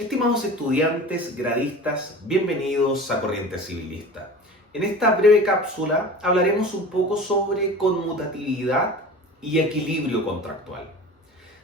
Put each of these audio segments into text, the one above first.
Estimados estudiantes, gradistas, bienvenidos a Corriente Civilista. En esta breve cápsula hablaremos un poco sobre conmutatividad y equilibrio contractual.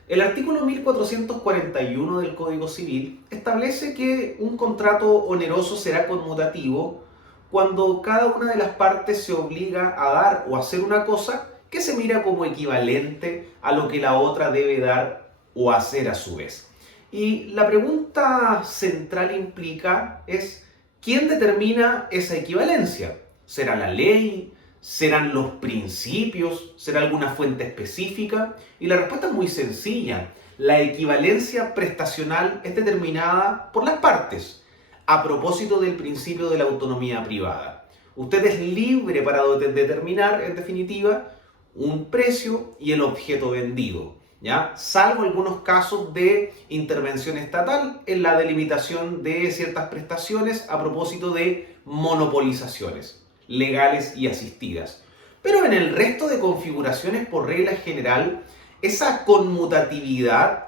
El artículo 1441 del Código Civil establece que un contrato oneroso será conmutativo cuando cada una de las partes se obliga a dar o hacer una cosa que se mira como equivalente a lo que la otra debe dar o hacer a su vez. Y la pregunta central implica es, ¿quién determina esa equivalencia? ¿Será la ley? ¿Serán los principios? ¿Será alguna fuente específica? Y la respuesta es muy sencilla. La equivalencia prestacional es determinada por las partes, a propósito del principio de la autonomía privada. Usted es libre para determinar, en definitiva, un precio y el objeto vendido, ¿ya? Salvo algunos casos de intervención estatal en la delimitación de ciertas prestaciones a propósito de monopolizaciones legales y asistidas. Pero en el resto de configuraciones, por regla general, esa conmutatividad,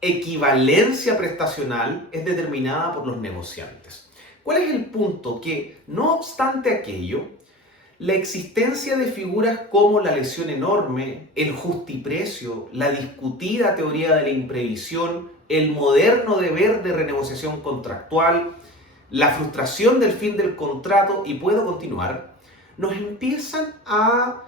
equivalencia prestacional, es determinada por los negociantes. ¿Cuál es el punto? Que no obstante aquello, la existencia de figuras como la lesión enorme, el justiprecio, la discutida teoría de la imprevisión, el moderno deber de renegociación contractual, la frustración del fin del contrato, y puedo continuar, nos empiezan a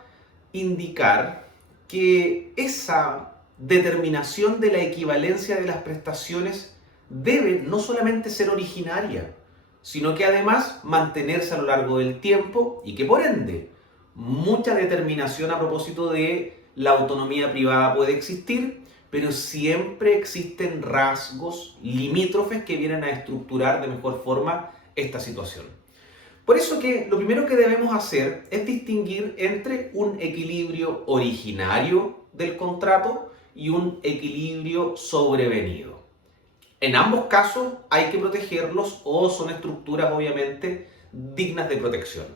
indicar que esa determinación de la equivalencia de las prestaciones debe no solamente ser originaria, sino que además mantenerse a lo largo del tiempo y que por ende mucha determinación a propósito de la autonomía privada puede existir, pero siempre existen rasgos limítrofes que vienen a estructurar de mejor forma esta situación. Por eso que lo primero que debemos hacer es distinguir entre un equilibrio originario del contrato y un equilibrio sobrevenido. En ambos casos hay que protegerlos o son estructuras obviamente dignas de protección.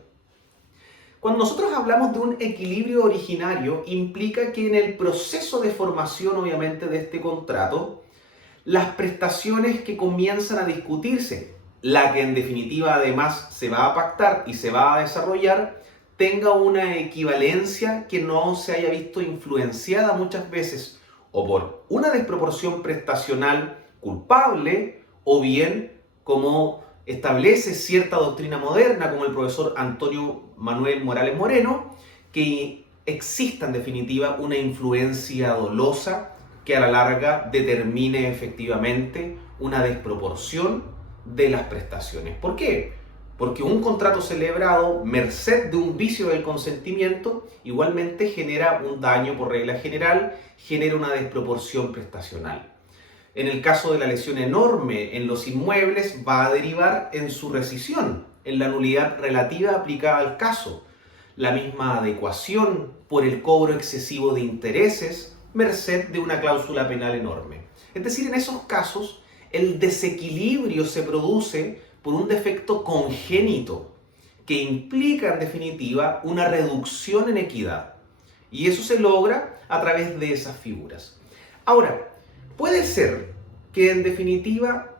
Cuando nosotros hablamos de un equilibrio originario, implica que en el proceso de formación obviamente de este contrato, las prestaciones que comienzan a discutirse, la que en definitiva además se va a pactar y se va a desarrollar, tenga una equivalencia que no se haya visto influenciada muchas veces o por una desproporción prestacional culpable o bien como establece cierta doctrina moderna como el profesor Antonio Manuel Morales Moreno, que exista en definitiva una influencia dolosa que a la larga determine efectivamente una desproporción de las prestaciones. ¿Por qué? Porque un contrato celebrado merced de un vicio del consentimiento igualmente genera un daño por regla general, genera una desproporción prestacional. En el caso de la lesión enorme en los inmuebles va a derivar en su rescisión, en la nulidad relativa aplicada al caso, la misma adecuación por el cobro excesivo de intereses, merced de una cláusula penal enorme. Es decir, en esos casos el desequilibrio se produce por un defecto congénito que implica en definitiva una reducción en equidad. Y eso se logra a través de esas figuras. Ahora, puede ser que en definitiva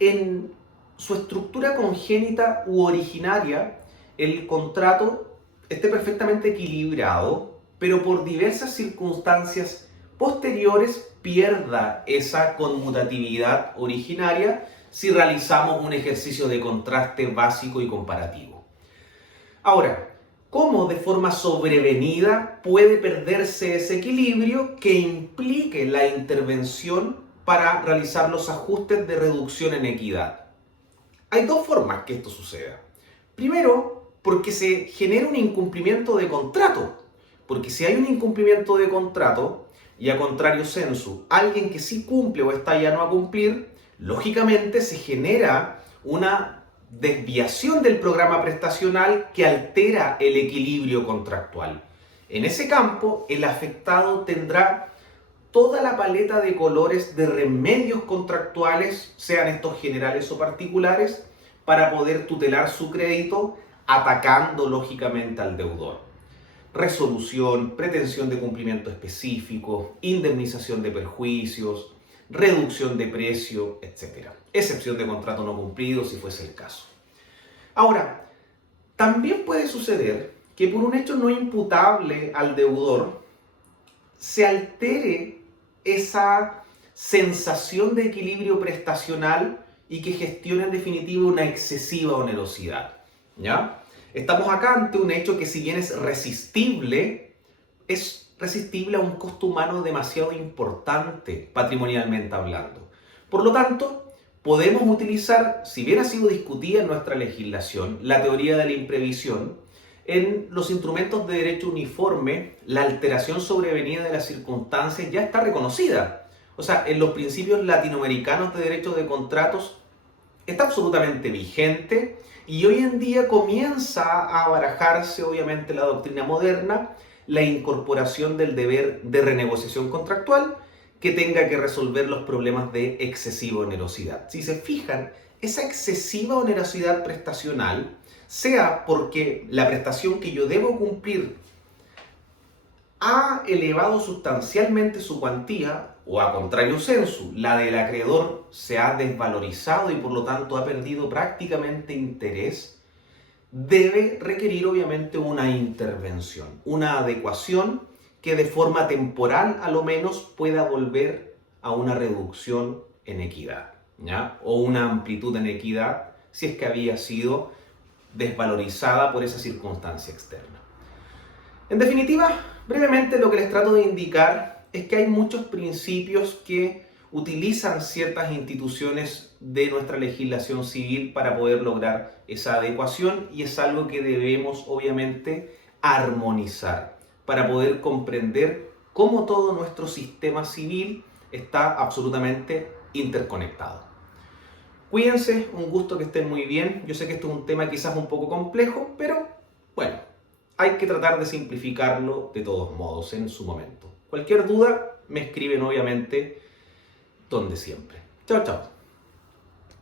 en su estructura congénita u originaria el contrato esté perfectamente equilibrado, pero por diversas circunstancias posteriores pierda esa conmutatividad originaria si realizamos un ejercicio de contraste básico y comparativo. Ahora, ¿cómo de forma sobrevenida puede perderse ese equilibrio que implique la intervención para realizar los ajustes de reducción en equidad? Hay dos formas que esto suceda. Primero, porque se genera un incumplimiento de contrato. Porque si hay un incumplimiento de contrato, y a contrario sensu, alguien que sí cumple o está ya no a cumplir, lógicamente se genera una desviación del programa prestacional que altera el equilibrio contractual. En ese campo, el afectado tendrá toda la paleta de colores de remedios contractuales, sean estos generales o particulares, para poder tutelar su crédito, atacando lógicamente al deudor. Resolución, pretensión de cumplimiento específico, indemnización de perjuicios, reducción de precio, etc. Excepción de contrato no cumplido si fuese el caso. Ahora, también puede suceder que por un hecho no imputable al deudor se altere esa sensación de equilibrio prestacional y que gestione en definitiva una excesiva onerosidad, ¿ya? Estamos acá ante un hecho que, si bien es resistible a un costo humano demasiado importante patrimonialmente hablando. Por lo tanto, podemos utilizar, si bien ha sido discutida en nuestra legislación, la teoría de la imprevisión. En los instrumentos de derecho uniforme, la alteración sobrevenida de las circunstancias ya está reconocida. O sea, en los principios latinoamericanos de derecho de contratos está absolutamente vigente y hoy en día comienza a barajarse, obviamente, la doctrina moderna, la incorporación del deber de renegociación contractual que tenga que resolver los problemas de excesiva onerosidad. Si se fijan, esa excesiva onerosidad prestacional, sea porque la prestación que yo debo cumplir ha elevado sustancialmente su cuantía, o a contrario sensu, la del acreedor se ha desvalorizado y por lo tanto ha perdido prácticamente interés, debe requerir obviamente una intervención, una adecuación que de forma temporal a lo menos pueda volver a una reducción en equidad, ¿ya? O una amplitud en equidad si es que había sido desvalorizada por esa circunstancia externa. En definitiva, brevemente lo que les trato de indicar es que hay muchos principios que utilizan ciertas instituciones de nuestra legislación civil para poder lograr esa adecuación, y es algo que debemos obviamente armonizar para poder comprender cómo todo nuestro sistema civil está absolutamente interconectado. Cuídense, un gusto, que estén muy bien. Yo sé que esto es un tema quizás un poco complejo, pero bueno, hay que tratar de simplificarlo de todos modos en su momento. Cualquier duda me escriben obviamente donde siempre. Chao, chao.